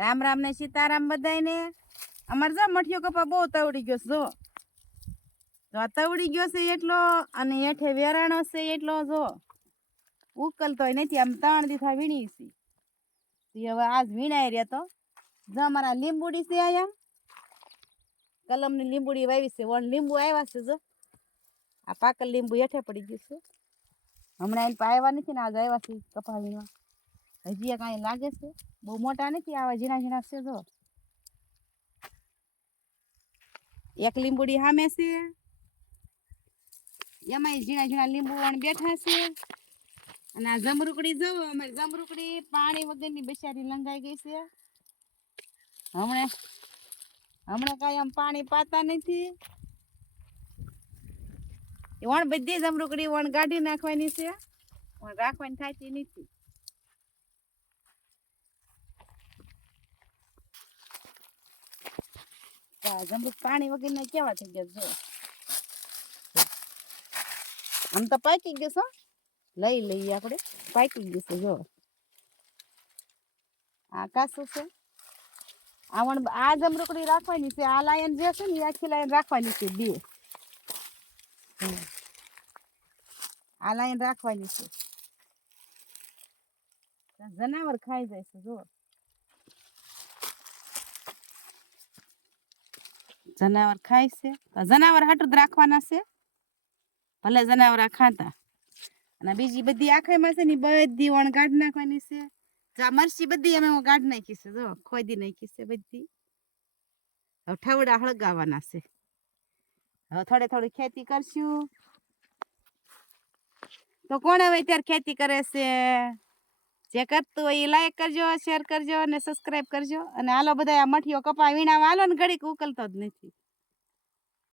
રામ રામ ને સીતારામ બધાયને. અમારે જો મઠિયો કપા બહુ તવડી ગયો જો. જો તવડી ગયો છે એટલો અને હેઠે વેરાણો છે એટલો, જો. ઉકલતોય નથી, આમ ત્રણ દીથા વીણી છે. હવે આજ વીણાઈ રહ્યા તો. જો અમારા લીંબુડી છે અહીંયા. કલમની લીંબુડી વાવી છે, વણ લીંબુ આવ્યા છે, જો. આ પાકલ લીંબુ હેઠે પડી ગયું છે. હમણાં એને આવ્યા નથી ને આજ આવ્યા છે કપા વીણવા હજી કાંઈ લાગે છે? બહુ મોટા નથી, આવા ઝીણા ઝીણા છે જો. એક લીંબુડી સામે છે. એમાંય ઝીણા ઝીણા લીંબુ વણ બેઠા છે. અને આ જમરૂકડી જો અમારી જમરૂકડી પાણી વગરની બેચારી લંગાઈ ગઈ છે. હમણાં હમણાં કાંઈ આમ પાણી પાતા નથી. વણ બધી જમરૂકડી વણ કાઢી નાખવાની છે. વણ રાખવાની થતી નથી. આ જમરૂક પાણી વગરના કેવા થઈ ગયા જો આમ તો પાકી ગયો છે. લઈ લઈએ આપણે. પાકી ગયું છે, જો. આ કાસું છે. આ વણ આ જમરૂકડી રાખવાની છે. આ લાયન જે છે ને આખી લાયન રાખવાની છે, બે. આ લાયન રાખવાની છે. જનાવર ખાઈ જાય છે, જો. જનાવર ખાય છે. જનાવર હાટું જ રાખવાના છે. ભલે જનાવર ખાતા. અને બીજી બધી આખાઈમાં છે ને બધી વણ કાઢી નાખવાની છે. જો આ મરચી બધી અમે હું કાઢી નાખી છે, જો ખોદી નાખી છે બધી. હવે ઠવડા હળગાવાના છે. હવે થોડે થોડી ખેતી કરશું. તો કોણ હવે અત્યારે ખેતી કરે છે? જે કરતું હોય એ લાઈક કરજો શેર કરજો અને સબસ્ક્રાઇબ કરજો. અને હાલો બધા આ મઠીઓ કપા વીણા હાલો ને ઘડીક ઉકલતો જ નથી.